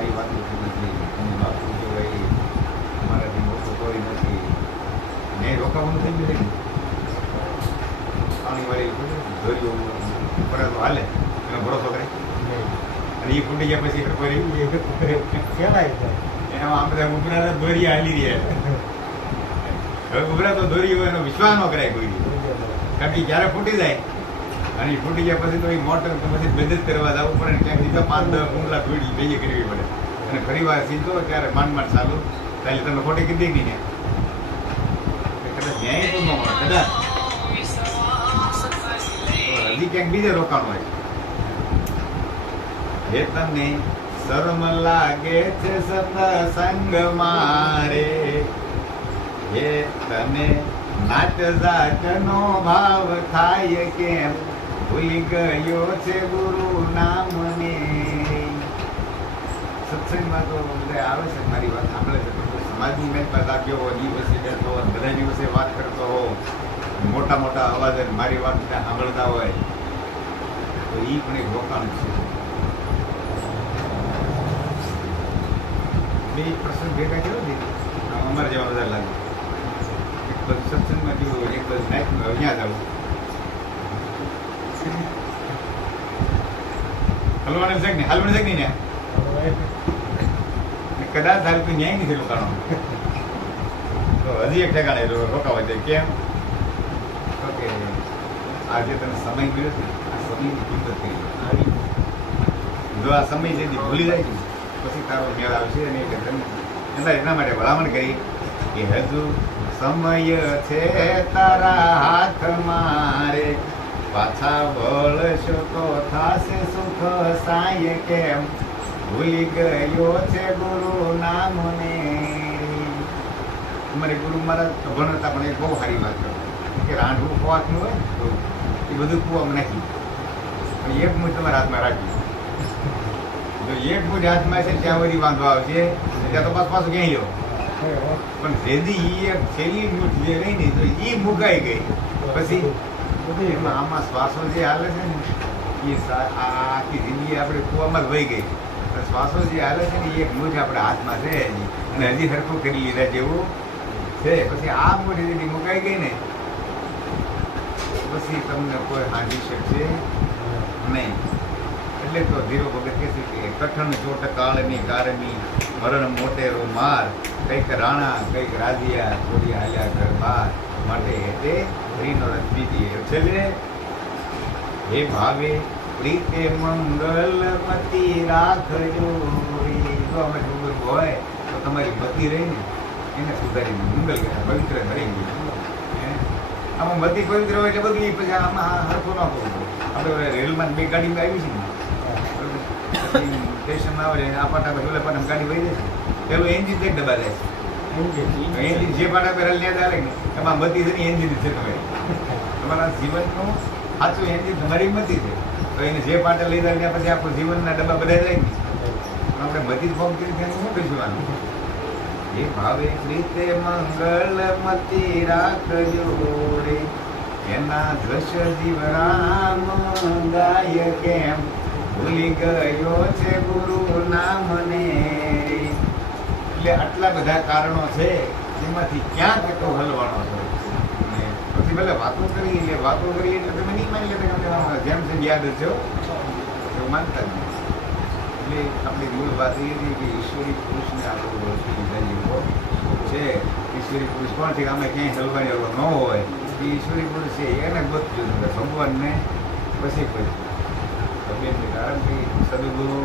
સારી વાતો નથી હું બાપુ કે ભાઈ અમારાથી મોટો કોઈ નથી. ને રોકાવાનું થઈ ગયું પાણી વાળી દોરીઓ ઉપર તો હાલે. એનો ભરોસો કરે? અને એ ફૂટી ગયા પછી કહેવાય એમાં બધા ઉભરા દોરી હાલી રહ્યા હવે ઉભરા તો દોરી હોય એનો વિશ્વાસ ન કરાય કોઈ. કારણ કે જ્યારે ફૂટી જાય અને ફૂટી ગયા પછી તો એ મોટર પછી બંધ કરવા જવું પડે ને ક્યાંક બીજા પાંચ દસ કુંડલા ધોડી ભેગી કરવી પડે. અને ફરી વાર સીધો ત્યારે માંડ માંડ ચાલુ. ત્યારે તમે ખોટી કીધી નહીં? ન્યાય તો ન મળે કદાચ. હજી ક્યાંક બીજે રોકાણ હોય. હે તને શરમ લાગે છે સત્સંગ મારે. હે તને નાચ જાતનો ભાવ થાય કેમ? ભૂલી ગયો છે ગુરુ નામને. સત્સંગમાં તો બધા આવે છે મારી વાત સાંભળે છે સમાજની મેં બધા ગયો દિવસે બેઠો હોય, બધા દિવસે વાત કરતો હો મોટા મોટા અવાજે મારી વાત સાંભળતા હોય. તો એ પણ એક રોકાણ છે. બે પ્રસંગ ભેગા થયો ને? અમારે જેવા બધા લાગે. એક બાજુ સત્સંગમાં જોયું એક બાજુ નાઇટમાં અહીંયા જવું સમય મળ્યો આ સમયની આ સમય છે ભૂલી જાય છે, પછી તારો મેળ આવશે અને એટલે એના માટે ભલામણ કરી કે હજુ સમય છે તારા હાથમાં. પાછા બોલશો તો થાશે સુખ સાય કેમ? ભૂલી ગયો છે ગુરુ નામને. અમારે ગુરુ મહારાજ ભણતા પણ એ બહુ સારી વાત કરો કે રાંધવું ખોવાતું હોય ને તો એ બધું કૂવામાં નાખી એક મૂઠ તમારા હાથમાં રાખી જો એક મૂઠ હાથમાં છે ત્યાં બધી વાંધો આવશે. ત્યાં તો પાછું પાછું ક્યાંય લો પણ જેદી એ એક છેલ્લી મૂઠ જે રહી ને તો એ મુકાઈ ગઈ. પછી બધી આમાં શ્વાસો જે હાલે છે ને, એ આખી જિંદગી આપણે કૂવામાં જ વહી ગઈ પણ શ્વાસો જે હાલે છે ને, એ એક આપણા હાથમાં છે હજી અને હજી સરખું કરી લીધા જેવું છે. પછી આ મૂઠ જેથી મુકાઈ ગઈ ને, પછી તમને કોઈ હાંજી શકશે નહીં. એટલે તો ધીરો ભગત કહે છે કે કઠણ ચોટ કાળની કારમી, મરણ મોટેરો માર. કંઈક રાણા, કંઈક રાધિયા, થોડી હાલ્યા ઘર બાર માટે હેતે સ્ત્રીનો રજબીજી છેલ્લે હે ભાવે, પ્રીતે મંગલમતી રાખજો. જો અમે ડુંગર હોય, તો તમારી પતિ રહી ને, એને સુધારીને મંગલ કરે પવિત્ર કરી આમાં મતી પવિત્ર હોય એટલે બધી પછી આમાં હરખો ન કરવું આપણે રેલમાં બે ગાડીમાં આવી છે ને? સ્ટેશનમાં આવે છે આ પાટા પર પણ ગાડી વહી જાય પેલું એન્જિન એક ડબ્બા જાય છે. જે પાટા પર લ્યા ચાલે એમાં મતી છે ને એન્જિન છે તમારી. તમારા જીવનનું સાચું એન્જિન તમારી મતી છે તો એને જે પાટા લઈ જાય પછી આપણું જીવનના ડબ્બા બધા જાય પણ આપણે મતી ફોર્મ કરી ત્યાં શું કહીશું એ ભાવે રીતે મંગળ મતી રાખજો રે. એના દ્રશ્ય જીવ ગાય કેમ? ભૂલી ગયો છે ગુરુ નામને એટલે આટલા બધા કારણો છે, જેમાંથી ક્યાં કેટલો હલવાનો છે. પછી ભલે વાતો કરી એટલે વાતો કરી એટલે તમે નહીં માની લેતા કે જેમ છે યાદ જ એવું માનતા જ એટલે આપણી મૂળ વાત એ હતી કે ઈશ્વરી પુરુષને આપણું ઓળખી લીધા છે. ઈશ્વરી પુરુષ કોણ છે? અમે ક્યાંય હલવાની એવો ન હોય. એ ઈશ્વરી પુરુષ છે, એને બધું ભગવાનને પછી તબિયતને કારણ કે સદગુરુ